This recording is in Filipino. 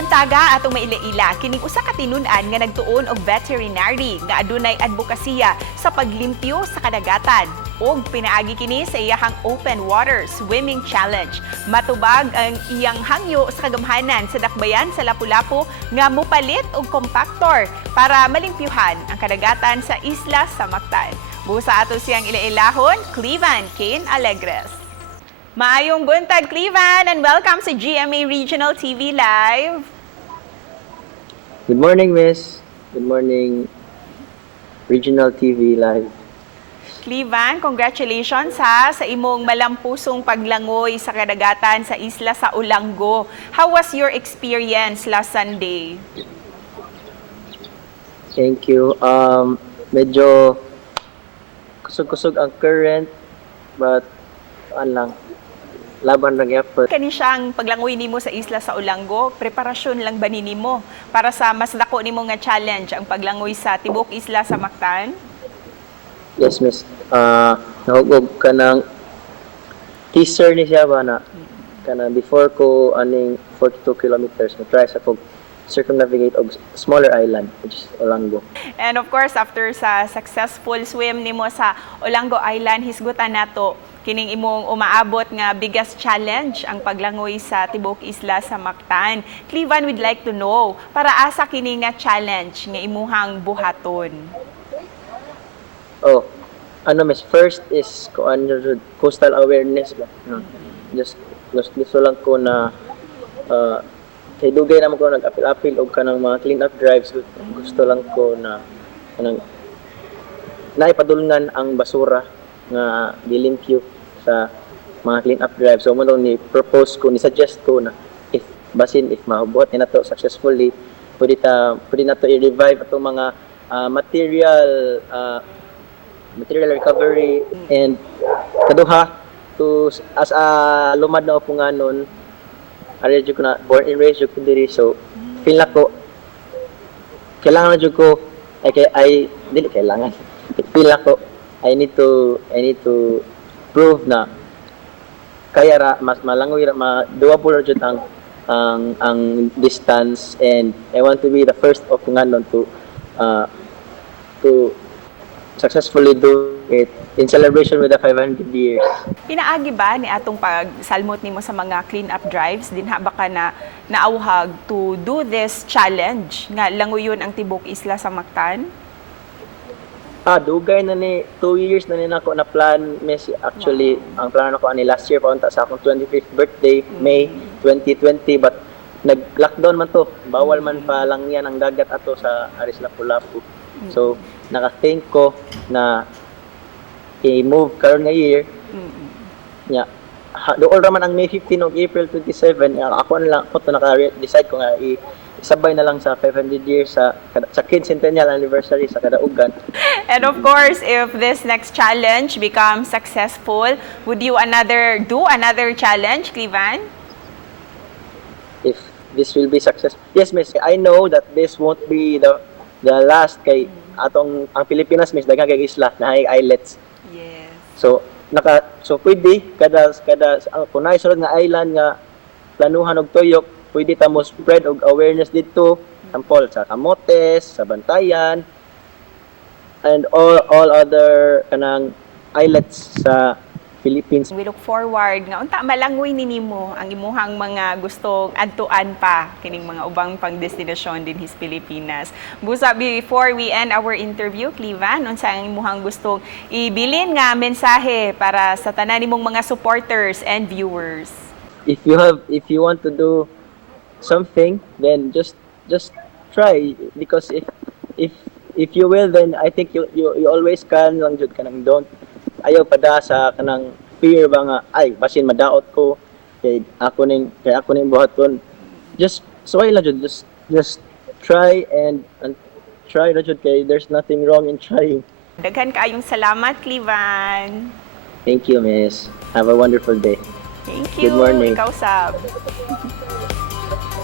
buntaga atong maila-ila kining usa ka tinun-an nga nagtuon og veterinary nga adunay advokasya sa paglimpyo sa kadagatan ug pinaagi kini sa iyahang open water swimming challenge. Matubag ang iyang hangyo sa kagamhanan sa dakbayan sa Lapu-Lapu nga mopalit og compactor para malimpyuhan ang kadagatan sa isla sa Mactan. Busa ato siyang ila-ilahon, Clevan Kane Alegres. Maayong buntag, Clevan, and welcome sa GMA Regional TV Live. Good morning, Miss. Good morning, Regional TV Live. Clevan, congratulations sa imong malampusong paglangoy sa kadagatan sa isla sa Olanggo. How was your experience last Sunday? Thank you. Medyo kusog-kusog ang current, but lang, laban ng effort. Kani siyang paglangoy nimo sa isla sa Olanggo, preparasyon lang ba nimo para sa mas dako nimo nga challenge ang paglangoy sa tibok isla sa Mactan? Yes, Miss. Nahugog ka ng teaser ni siya ba na before ko aning 42 kilometers, try sa kog circumnavigate og smaller island, which is Olanggo. And of course, after sa successful swim nimo sa Olanggo Island, hisgutan nato kining imong umaabot nga biggest challenge ang paglangoy sa tibok isla sa Mactan. Clevan, we'd like to know, para asa kini nga challenge nga imuhang buhaton? Oh, Miss, first is coastal awareness ba? Just gusto lang ko na kay dugay naman ko nag-apil-apil og kanang mga clean up drives. Gusto lang ko na kanang naipadulngan ang basura nga dilimpyo sa mga clean up drive. So mo ni suggest ko na if maabot na to successfully, pwede na to i-revive atong mga material recovery, and kaduha to as a lumad na upunganon, arrange ko na born and raised ko diri, so feel na ko kailangan na ko dili kailangan feel na ko I need to prove na kaya ra mas malangoy ra doable ra jud ang distance, and I want to be the first of nganon to successfully do it in celebration with the 500 years. Pinaagi ba ni atong pagsalmot nimo sa mga clean up drives dinha ba ka na naauhag to do this challenge nga langoyon ang tibok isla sa Mactan? Dugay na ni 2 years na nako na plan, Miss. Actually, ang plano ko ani last year paunta sa akong 25th birthday, May 2020, but nag-lockdown man to. Bawal man pa lang yan ang dagat ato sa Aris Lapu-Lapu. So, naka-think ko na i-move karon nga year. Nya, dool raman ang May 15 ug April 27. Ako na lang ko to naka-decide ko nga isabay na lang sa 500 years sa quincentennial anniversary sa kadaugan. And of course, if this next challenge becomes successful, would you do another challenge, Clevan? If this will be successful, yes, Miss. I know that this won't be the last kay atong ang Pilipinas, Miss, daghang kay isla na islets. Yes. So pwede kada kung naay sunod nga island nga planuhan og tuyok, pwede ta mo spread og awareness dito, example sa Camotes, sa Bantayan, and all other kanang islets sa Philippines. We look forward nga unta malangoy nimo ang imuhang mga gustong adtuan pa kining mga ubang pang-destinasyon din his Pilipinas. Busa, before we end our interview, Clevan, unsa ang imuhang gustong ibilin nga mensahe para sa tanan nimong mga supporters and viewers? If you want to do something, then just try, because if you will, then I think you always can lang jud kanang don't ayaw pada sa kanang fear ba nga basin madaot ko kay ako ning buhaton. Just lang jud, just try and try ra jud kay there's nothing wrong in trying. Daghan kaayong salamat, Clevan. Thank you, Miss. Have a wonderful day. Thank you. Good morning. Ikaw sab.